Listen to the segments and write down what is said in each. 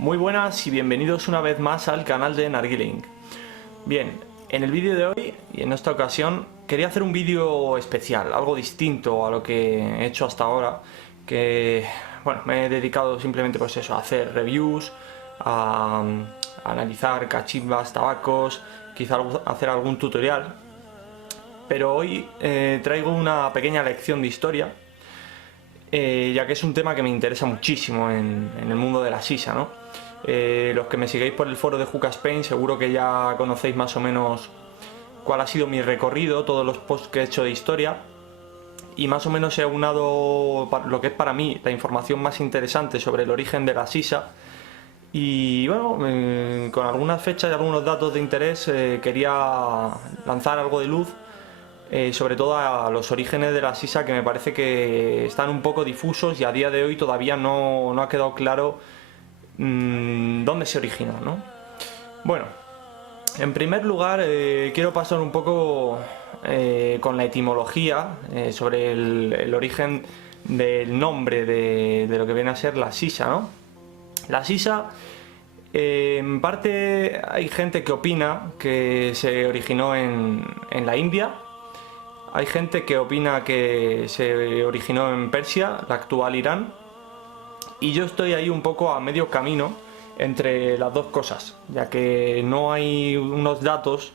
Muy buenas y bienvenidos una vez más al canal de Nargiling. Bien, en el vídeo de hoy y en esta ocasión quería hacer un vídeo especial, algo distinto a lo que he hecho hasta ahora, que bueno, me he dedicado simplemente pues eso, a hacer reviews, a analizar cachimbas, tabacos, quizá hacer algún tutorial, pero hoy traigo una pequeña lección de historia, ya que es un tema que me interesa muchísimo en el mundo de la sisa, ¿no? Los que me sigáis por el foro de Hookah Spain seguro que ya conocéis más o menos cuál ha sido mi recorrido, todos los posts que he hecho de historia, y más o menos he aunado lo que es para mí la información más interesante sobre el origen de la sisa. Y bueno, con algunas fechas y algunos datos de interés quería lanzar algo de luz, sobre todo a los orígenes de la sisa, que me parece que están un poco difusos y a día de hoy todavía no ha quedado claro dónde se originó, ¿no? Bueno, en primer lugar quiero pasar un poco con la etimología sobre el origen del nombre de lo que viene a ser la sisa, ¿no? La sisa, en parte hay gente que opina que se originó en la India. Hay gente que opina que se originó en Persia, la actual Irán, y yo estoy ahí un poco a medio camino entre las dos cosas, ya que no hay unos datos,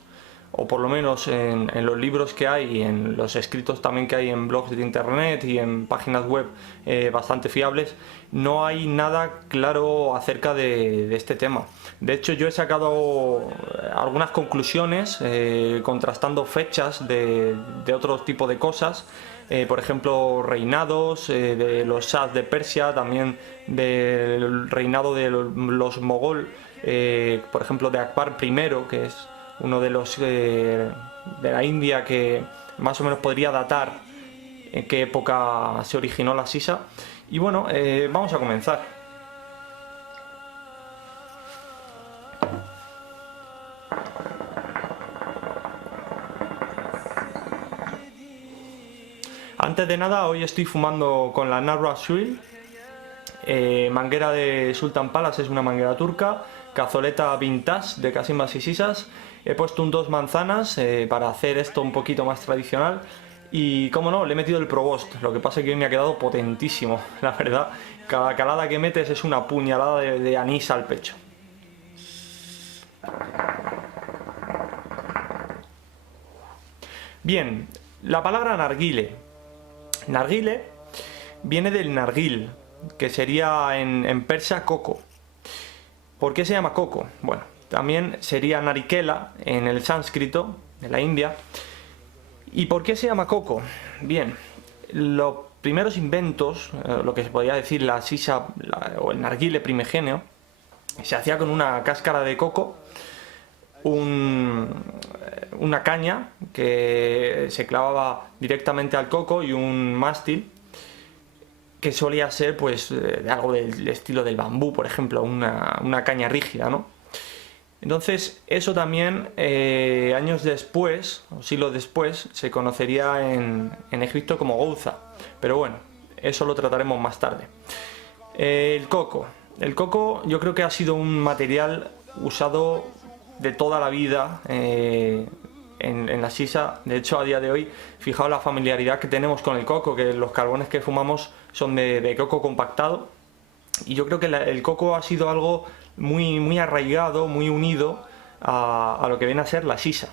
o por lo menos en los libros que hay y en los escritos también que hay en blogs de internet y en páginas web bastante fiables, no hay nada claro acerca de este tema. De hecho, yo he sacado algunas conclusiones contrastando fechas de otro tipo de cosas, por ejemplo reinados de los Shahs de Persia, también del reinado de los mogol, por ejemplo de Akbar I, que es uno de los de la India, que más o menos podría datar en qué época se originó la sisa. Y bueno, vamos a comenzar. Antes de nada, hoy estoy fumando con la Narra Swill, manguera de Sultan Palace, es una manguera turca, cazoleta vintage de cachimbas y sisas. He puesto un 2 manzanas para hacer esto un poquito más tradicional. Y como no, le he metido el Provost, lo que pasa es que hoy me ha quedado potentísimo, la verdad. Cada calada que metes es una puñalada de anís al pecho. Bien, la palabra narguile. Narguile viene del nargil, que sería en persa coco. ¿Por qué se llama coco? Bueno, también sería narikela en el sánscrito de la India. ¿Y por qué se llama coco? Bien, los primeros inventos, lo que se podría decir la sisa o el narguile primigenio, se hacía con una cáscara de coco, una caña que se clavaba directamente al coco y un mástil que solía ser pues de algo del estilo del bambú, por ejemplo, una caña rígida, ¿no? Entonces eso también años después, o siglos después, se conocería en Egipto como gouza, pero bueno, eso lo trataremos más tarde. El coco yo creo que ha sido un material usado de toda la vida en la sisa. De hecho, a día de hoy, fijaos la familiaridad que tenemos con el coco, que los carbones que fumamos son de coco compactado, y yo creo que el coco ha sido algo muy arraigado, muy unido a lo que viene a ser la sisa.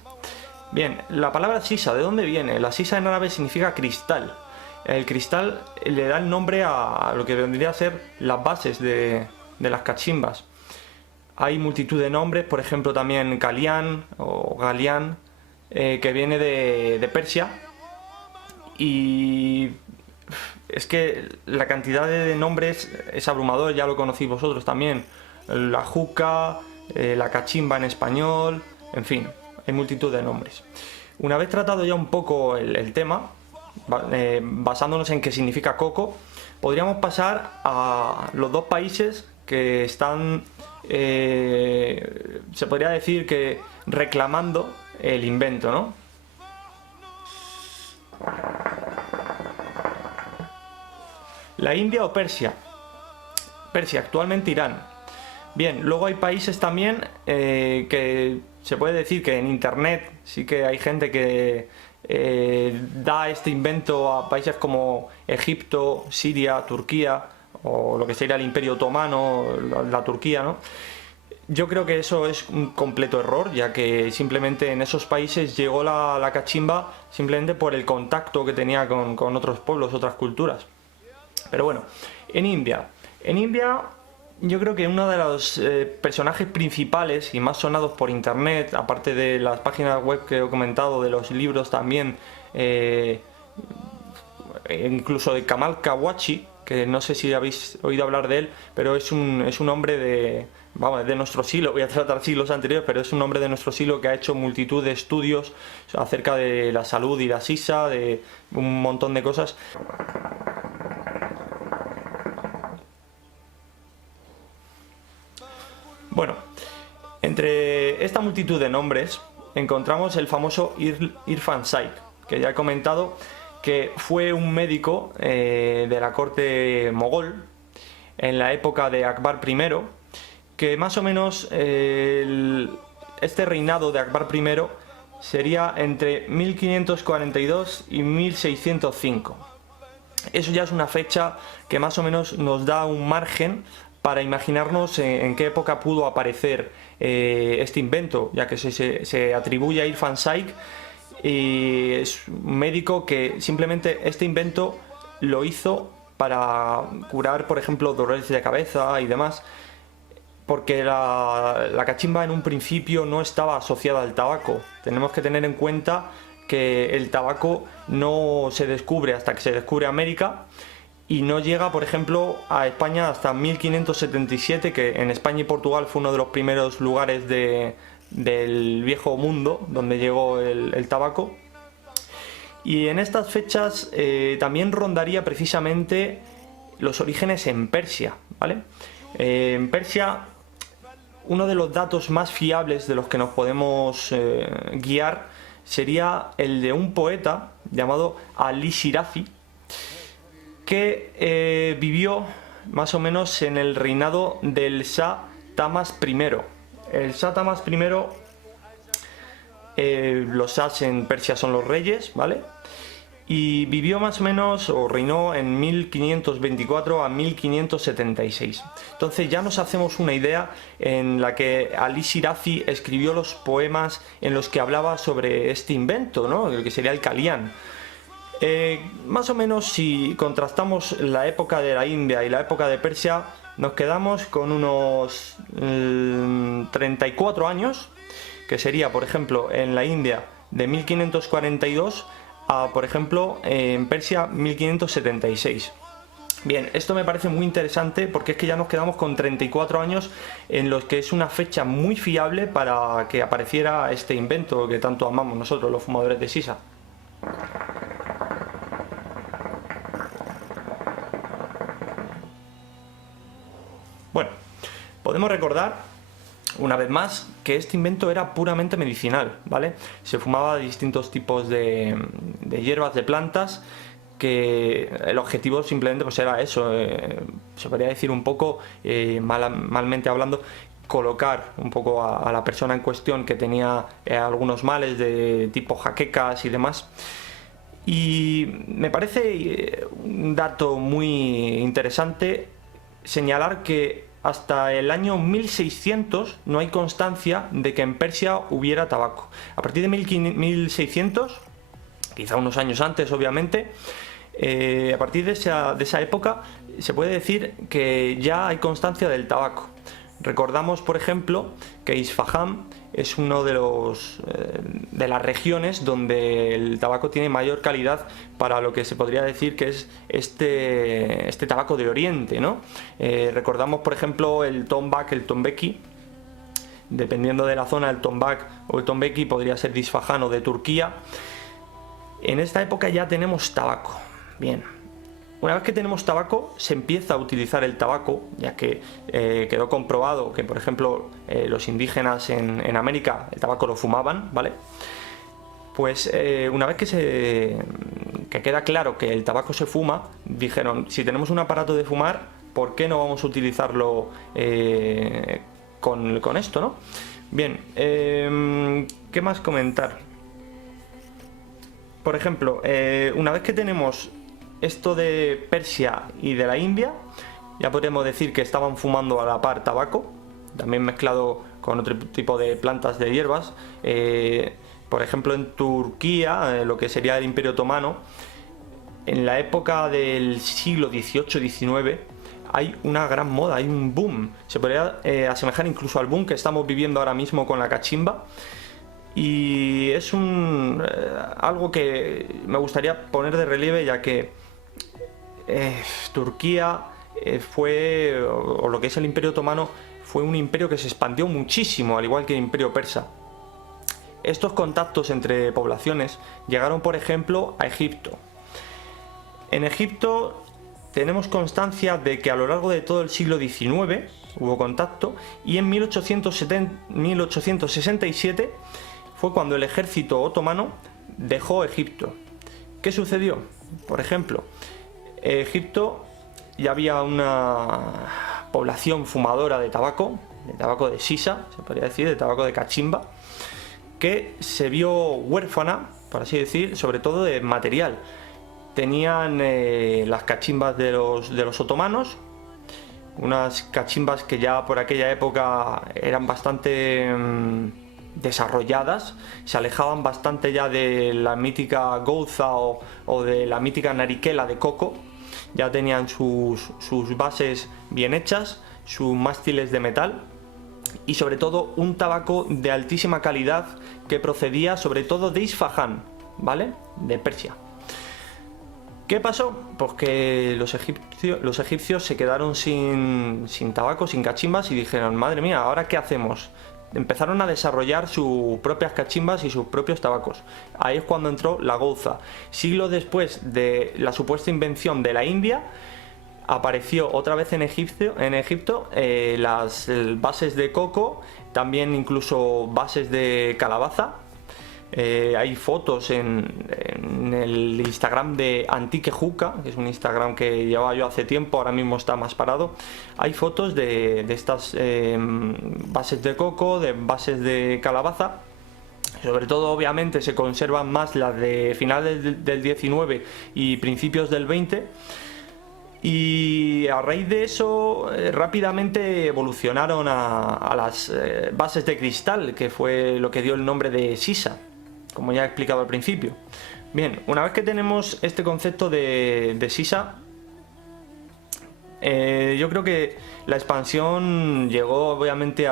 Bien, la palabra sisa, ¿de dónde viene? La sisa en árabe significa cristal. El cristal le da el nombre a lo que vendría a ser las bases de las cachimbas. Hay multitud de nombres, por ejemplo también Kalian o Galian, que viene de Persia, y es que la cantidad de nombres es abrumador, ya lo conocéis vosotros también. La juca, la cachimba en español, en fin, hay multitud de nombres. Una vez tratado ya un poco el tema, basándonos en qué significa coco, podríamos pasar a los dos países que están, se podría decir que reclamando el invento, ¿no? La India o Persia. Persia, actualmente Irán. Bien, luego hay países también que se puede decir que en internet sí que hay gente que da este invento a países como Egipto, Siria, Turquía o lo que sería el Imperio Otomano, la Turquía, ¿no? Yo creo que eso es un completo error, ya que simplemente en esos países llegó la cachimba simplemente por el contacto que tenía con otros pueblos, otras culturas. Pero bueno, en India yo creo que uno de los personajes principales y más sonados por internet, aparte de las páginas web que he comentado, de los libros también, eh, incluso de Kamal Kawachi, que no sé si habéis oído hablar de él, pero es un hombre vamos, de nuestro siglo, voy a tratar siglos anteriores, pero es un hombre de nuestro siglo que ha hecho multitud de estudios acerca de la salud y la sisa, de un montón de cosas. Bueno, entre esta multitud de nombres encontramos el famoso Irfan Shaikh, que ya he comentado que fue un médico de la corte mogol en la época de Akbar I, que más o menos este reinado de Akbar I sería entre 1542 y 1605. Eso ya es una fecha que más o menos nos da un margen para imaginarnos en qué época pudo aparecer este invento, ya que se atribuye a Irfan Shaikh y es un médico que simplemente este invento lo hizo para curar, por ejemplo, dolores de cabeza y demás, porque la cachimba en un principio no estaba asociada al tabaco. Tenemos que tener en cuenta que el tabaco no se descubre hasta que se descubre América y no llega, por ejemplo, a España hasta 1577, que en España y Portugal fue uno de los primeros lugares del viejo mundo donde llegó el tabaco. Y en estas fechas también rondaría precisamente los orígenes en Persia, ¿vale? En Persia, uno de los datos más fiables de los que nos podemos guiar sería el de un poeta llamado Ali Shirazi, que vivió más o menos en el reinado del Shah Tahmasp I. El Shah Tahmasp I, los Shahs en Persia son los reyes, ¿vale? Y vivió más o menos, o reinó en 1524 a 1576. Entonces ya nos hacemos una idea en la que Ali Shirazi escribió los poemas en los que hablaba sobre este invento, ¿no? El que sería el Kalian. Más o menos, si contrastamos la época de la India y la época de Persia, nos quedamos con unos 34 años, que sería, por ejemplo, en la India de 1542 a, por ejemplo, en Persia 1576. Bien, esto me parece muy interesante porque es que ya nos quedamos con 34 años en los que es una fecha muy fiable para que apareciera este invento que tanto amamos nosotros los fumadores de sisa. Bueno, podemos recordar una vez más que este invento era puramente medicinal, ¿vale? Se fumaba distintos tipos de hierbas, de plantas, que el objetivo simplemente pues era eso, se podría decir un poco, malmente hablando, colocar un poco a la persona en cuestión que tenía algunos males de tipo jaquecas y demás. Y me parece un dato muy interesante señalar que hasta el año 1600 no hay constancia de que en Persia hubiera tabaco. A partir de 1600, quizá unos años antes obviamente, a partir de esa época se puede decir que ya hay constancia del tabaco. Recordamos, por ejemplo, que Isfahán es uno de las regiones donde el tabaco tiene mayor calidad para lo que se podría decir que es este tabaco de Oriente, ¿no? Recordamos, por ejemplo, el tombak, el tombeki. Dependiendo de la zona, el tombak o el tombeki podría ser de Isfahán o de Turquía. En esta época ya tenemos tabaco. Bien. Una vez que tenemos tabaco, se empieza a utilizar el tabaco, ya que quedó comprobado que, por ejemplo, los indígenas en América el tabaco lo fumaban, ¿vale? Pues una vez que queda claro que el tabaco se fuma, dijeron, si tenemos un aparato de fumar, ¿por qué no vamos a utilizarlo con esto, ¿no? Bien, ¿qué más comentar? Por ejemplo, una vez que tenemos esto de Persia y de la India, ya podemos decir que estaban fumando a la par tabaco, también mezclado con otro tipo de plantas de hierbas. Por ejemplo, en Turquía, lo que sería el Imperio Otomano, en la época del siglo XVIII-XIX, hay una gran moda, hay un boom. Se podría asemejar incluso al boom que estamos viviendo ahora mismo con la cachimba. Y es algo que me gustaría poner de relieve, ya que Turquía fue, o lo que es el Imperio Otomano, fue un imperio que se expandió muchísimo, al igual que el Imperio Persa. Estos contactos entre poblaciones llegaron, por ejemplo, a Egipto. En Egipto tenemos constancia de que a lo largo de todo el siglo XIX hubo contacto, y en 1867 fue cuando el ejército otomano dejó Egipto. ¿Qué sucedió? Por ejemplo, Egipto ya había una población fumadora de tabaco de sisa, se podría decir, de tabaco de cachimba, que se vio huérfana, por así decir, sobre todo de material. Tenían las cachimbas de los otomanos, unas cachimbas que ya por aquella época eran bastante desarrolladas, se alejaban bastante ya de la mítica gouza o de la mítica nariquela de coco. Ya tenían sus bases bien hechas, sus mástiles de metal y sobre todo un tabaco de altísima calidad que procedía sobre todo de Isfahán, ¿vale? De Persia. ¿Qué pasó? Pues que los egipcios se quedaron sin tabaco, sin cachimbas, y dijeron, madre mía, ¿ahora qué hacemos? Empezaron a desarrollar sus propias cachimbas y sus propios tabacos. Ahí es cuando entró la gouza. Siglos después de la supuesta invención de la India, apareció otra vez en Egipto las bases de coco, también incluso bases de calabaza. Hay fotos en el Instagram de Antique Hookah, que es un Instagram que llevaba yo hace tiempo, ahora mismo está más parado. Hay fotos de estas bases de coco, de bases de calabaza. Sobre todo, obviamente, se conservan más las de finales del 19 y principios del 20. Y a raíz de eso rápidamente evolucionaron a las bases de cristal, que fue lo que dio el nombre de sisa, como ya he explicado al principio. Bien, una vez que tenemos este concepto de sisa, yo creo que la expansión llegó obviamente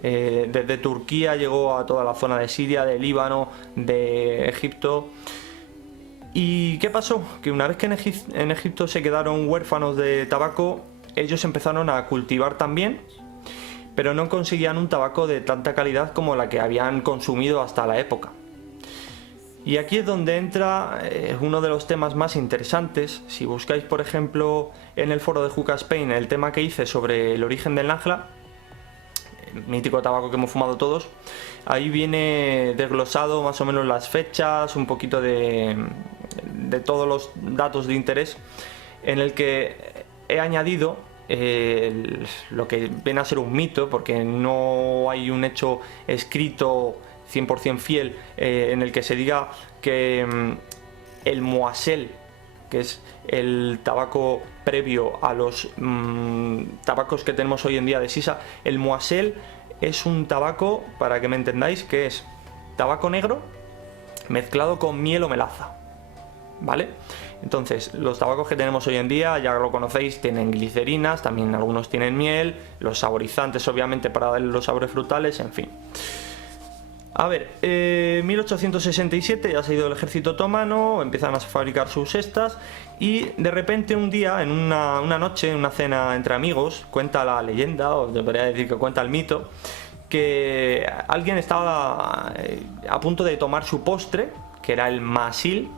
desde Turquía, llegó a toda la zona de Siria, de Líbano, de Egipto. ¿Y qué pasó? Que una vez que en Egipto se quedaron huérfanos de tabaco, ellos empezaron a cultivar también, pero no conseguían un tabaco de tanta calidad como la que habían consumido hasta la época. Y aquí es donde entra uno de los temas más interesantes. Si buscáis, por ejemplo, en el foro de Hookah Spain el tema que hice sobre el origen del Najla, el mítico tabaco que hemos fumado todos, ahí viene desglosado más o menos las fechas, un poquito de todos los datos de interés, en el que he añadido lo que viene a ser un mito, porque no hay un hecho escrito 100% fiel en el que se diga que el Moasel, que es el tabaco previo a los tabacos que tenemos hoy en día de sisa, el Moasel es un tabaco, para que me entendáis, que es tabaco negro mezclado con miel o melaza, ¿vale? Entonces, los tabacos que tenemos hoy en día, ya lo conocéis, tienen glicerinas, también algunos tienen miel, los saborizantes obviamente para darle los sabores frutales, en fin. A ver, 1867 ya se ha ido el ejército otomano, empiezan a fabricar sus cestas y de repente un día, en una noche, en una cena entre amigos, cuenta la leyenda, o debería decir que cuenta el mito, que alguien estaba a punto de tomar su postre, que era el masil,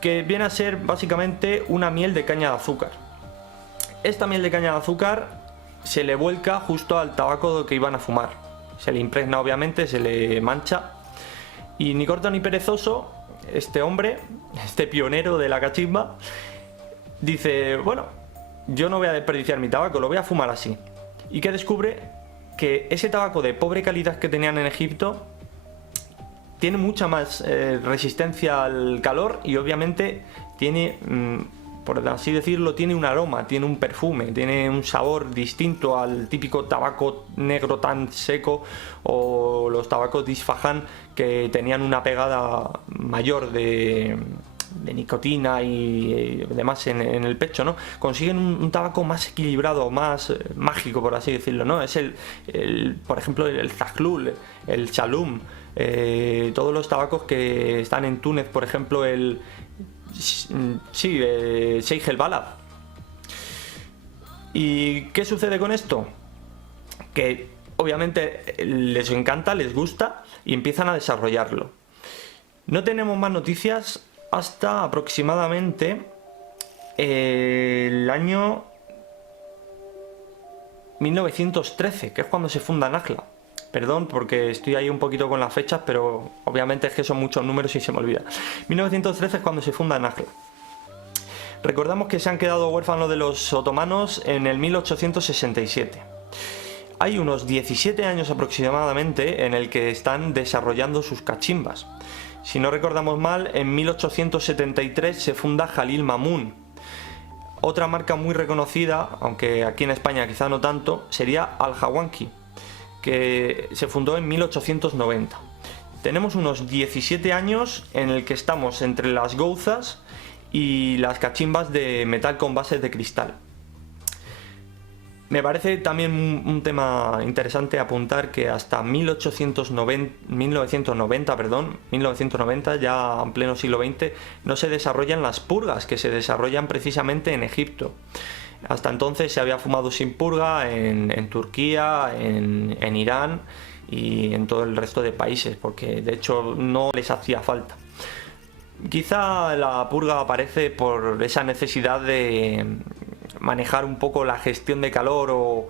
que viene a ser básicamente una miel de caña de azúcar. Esta miel de caña de azúcar se le vuelca justo al tabaco que iban a fumar. Se le impregna obviamente, se le mancha. Y ni corto ni perezoso, este hombre, este pionero de la cachimba, dice, bueno, yo no voy a desperdiciar mi tabaco, lo voy a fumar así. Y que descubre que ese tabaco de pobre calidad que tenían en Egipto tiene mucha más resistencia al calor y obviamente tiene, por así decirlo, tiene un aroma, tiene un perfume, tiene un sabor distinto al típico tabaco negro tan seco o los tabacos de Isfahán que tenían una pegada mayor de nicotina y demás en el pecho, ¿no? Consiguen un tabaco más equilibrado, más mágico, por así decirlo, ¿no? Es por ejemplo, el Zaghloul, el Chalum, todos los tabacos que están en Túnez, por ejemplo, Sheikh el Balad. ¿Y qué sucede con esto? Que obviamente les encanta, les gusta y empiezan a desarrollarlo. No tenemos más noticias hasta aproximadamente el año 1913, que es cuando se funda Nakhla. Perdón porque estoy ahí un poquito con las fechas, pero obviamente es que son muchos números y se me olvida. 1913 es cuando se funda Nakhla. Recordamos que se han quedado huérfanos de los otomanos en el 1867. Hay unos 17 años aproximadamente en el que están desarrollando sus cachimbas. Si no recordamos mal, en 1873 se funda Jalil Mamun. Otra marca muy reconocida, aunque aquí en España quizá no tanto, sería Al-Hawanki, que se fundó en 1890. Tenemos unos 17 años en el que estamos entre las gouzas y las cachimbas de metal con bases de cristal. Me parece también un tema interesante apuntar que hasta 1990, ya en pleno siglo XX, no se desarrollan las purgas, que se desarrollan precisamente en Egipto. Hasta entonces se había fumado sin purga en Turquía, en Irán y en todo el resto de países, porque de hecho no les hacía falta. Quizá la purga aparece por esa necesidad de manejar un poco la gestión de calor o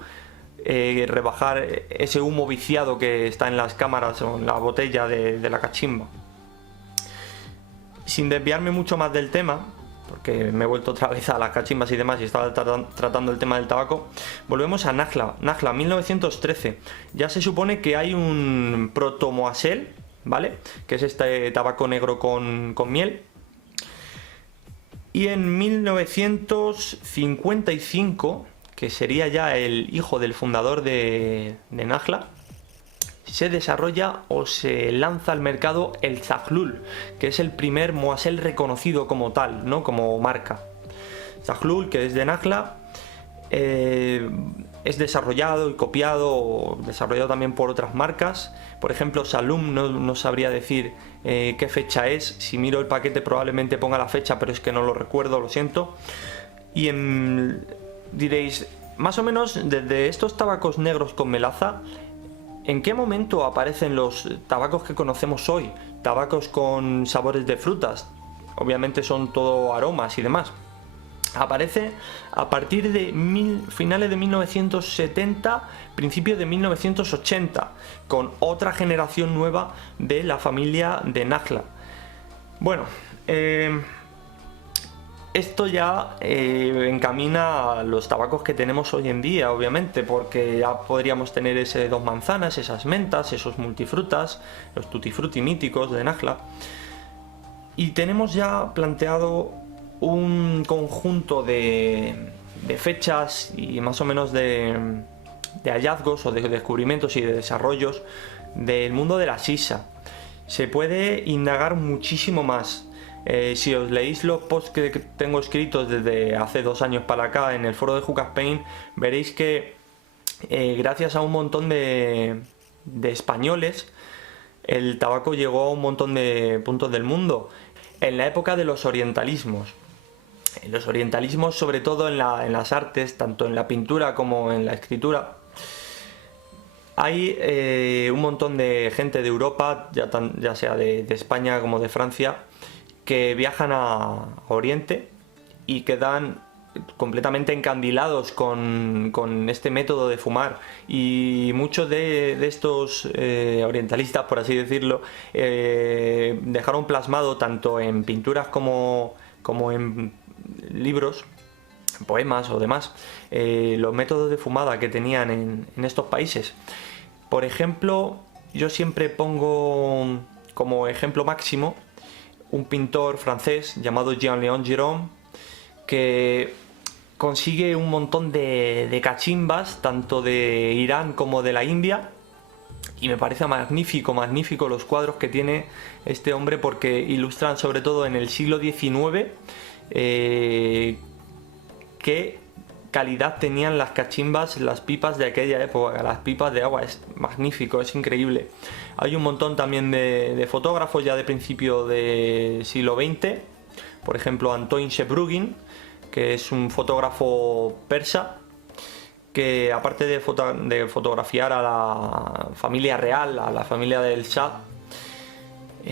rebajar ese humo viciado que está en las cámaras o en la botella de la cachimba. Sin desviarme mucho más del tema, porque me he vuelto otra vez a las cachimbas y demás y estaba tratando el tema del tabaco, volvemos a Nakhla. Nakhla, 1913. Ya se supone que hay un protomoasel, ¿vale? Que es este tabaco negro con miel. Y en 1955, que sería ya el hijo del fundador de Nakhla, se desarrolla o se lanza al mercado el Zaghloul, que es el primer moasel reconocido como tal, ¿no? Como marca. Zaghloul, que es de Nakhla, es desarrollado y copiado, desarrollado también por otras marcas. Por ejemplo, Salum no sabría decir qué fecha es. Si miro el paquete probablemente ponga la fecha, pero es que no lo recuerdo, lo siento. Y diréis, más o menos desde estos tabacos negros con melaza, ¿en qué momento aparecen los tabacos que conocemos hoy? Tabacos con sabores de frutas. Obviamente son todo aromas y demás. Aparece a partir de finales de 1970, principios de 1980, con otra generación nueva de la familia de Nakhla. Bueno, esto ya encamina a los tabacos que tenemos hoy en día, obviamente, porque ya podríamos tener ese dos manzanas, esas mentas, esos multifrutas, los tutti frutti míticos de Nakhla. Y tenemos ya planteado un conjunto de fechas y más o menos de hallazgos o de descubrimientos y de desarrollos del mundo de la sisa. Se puede indagar muchísimo más. Si os leéis los posts que tengo escritos desde hace 2 años para acá en el foro de Hookah Spain, veréis que gracias a un montón de españoles el tabaco llegó a un montón de puntos del mundo. En la época de los orientalismos, sobre todo en las artes, tanto en la pintura como en la escritura, hay un montón de gente de Europa, ya sea de España como de Francia, que viajan a Oriente y quedan completamente encandilados con este método de fumar, y muchos de estos orientalistas, por así decirlo, dejaron plasmado tanto en pinturas como en libros poemas o demás, los métodos de fumada que tenían en estos países. Por ejemplo, yo siempre pongo como ejemplo máximo un pintor francés llamado Jean-Léon Gérôme, que consigue un montón de cachimbas, tanto de Irán como de la India, y me parece magnífico los cuadros que tiene este hombre, porque ilustran sobre todo en el siglo XIX qué calidad tenían las cachimbas, las pipas de aquella época, las pipas de agua. Es magnífico, es increíble. Hay un montón también de fotógrafos ya de principio del siglo XX, por ejemplo Antoine Chebrugin, que es un fotógrafo persa, que aparte de fotografiar a la familia real, a la familia del Shah,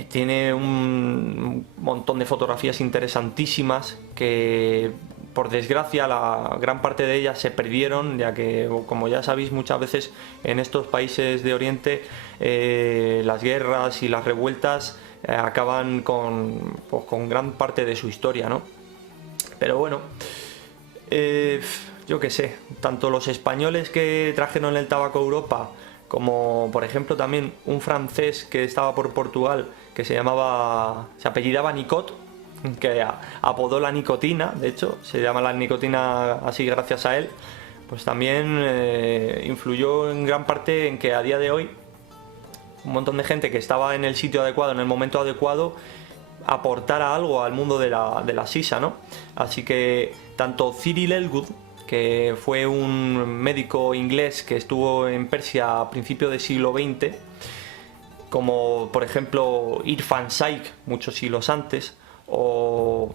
tiene un montón de fotografías interesantísimas que, por desgracia, la gran parte de ellas se perdieron, ya que, como ya sabéis, muchas veces en estos países de Oriente las guerras y las revueltas acaban con gran parte de su historia, ¿no? Pero bueno, yo qué sé, tanto los españoles que trajeron el tabaco a Europa, como por ejemplo también un francés que estaba por Portugal, que se apellidaba Nicot, que apodó la nicotina, de hecho, se llama la nicotina así gracias a él, pues también influyó en gran parte en que a día de hoy un montón de gente que estaba en el sitio adecuado, en el momento adecuado, aportara algo al mundo de la sisa, ¿no? Así que tanto Cyril Elwood, que fue un médico inglés que estuvo en Persia a principios del siglo XX, como por ejemplo Irfan Shaikh muchos siglos antes, o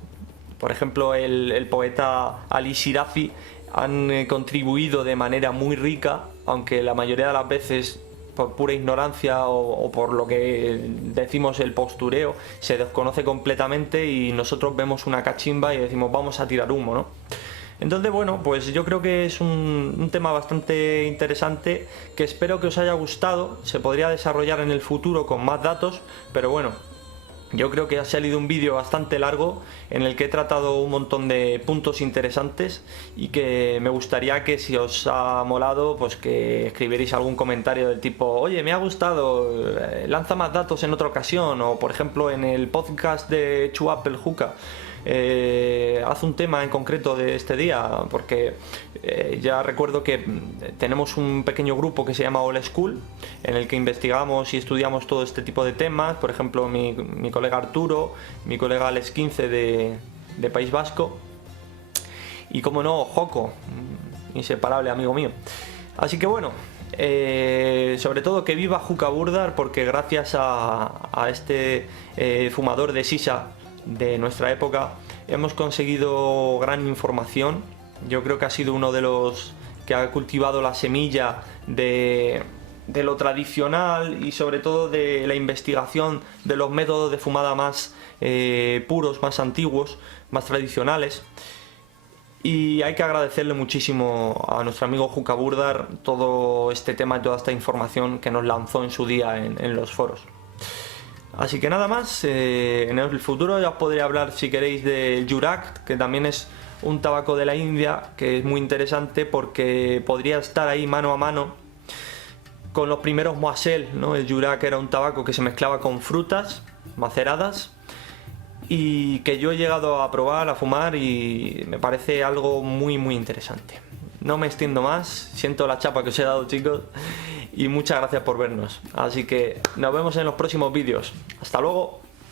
por ejemplo el poeta Ali Shirazi, han contribuido de manera muy rica, aunque la mayoría de las veces por pura ignorancia o por lo que decimos el postureo, se desconoce completamente y nosotros vemos una cachimba y decimos vamos a tirar humo, ¿no? Entonces, bueno, pues yo creo que es un tema bastante interesante, que espero que os haya gustado. Se podría desarrollar en el futuro con más datos, pero bueno, yo creo que ha salido un vídeo bastante largo en el que he tratado un montón de puntos interesantes, y que me gustaría que, si os ha molado, pues que escribierais algún comentario del tipo: oye, me ha gustado, lanza más datos en otra ocasión, o por ejemplo en el podcast de Chuap el Juca, haz un tema en concreto de este día, porque ya recuerdo que tenemos un pequeño grupo que se llama All School, en el que investigamos y estudiamos todo este tipo de temas. Por ejemplo, mi colega Arturo, mi colega Alex 15 de País Vasco, y como no, Joko, inseparable amigo mío. Así que bueno, sobre todo que viva Juca Burdar, porque gracias a este fumador de sisa de nuestra época hemos conseguido gran información. Yo creo que ha sido uno de los que ha cultivado la semilla de lo tradicional, y sobre todo de la investigación de los métodos de fumada más puros, más antiguos, más tradicionales. Y hay que agradecerle muchísimo a nuestro amigo Juca Burdar todo este tema y toda esta información que nos lanzó en su día en los foros. Así que nada más, en el futuro ya os podré hablar, si queréis, del Yurak, que también es un tabaco de la India, que es muy interesante porque podría estar ahí mano a mano con los primeros Moasel, ¿no? El Yurak era un tabaco que se mezclaba con frutas maceradas, y que yo he llegado a probar, a fumar, y me parece algo muy interesante. No me extiendo más, siento la chapa que os he dado, chicos, y muchas gracias por vernos. Así que nos vemos en los próximos vídeos. Hasta luego.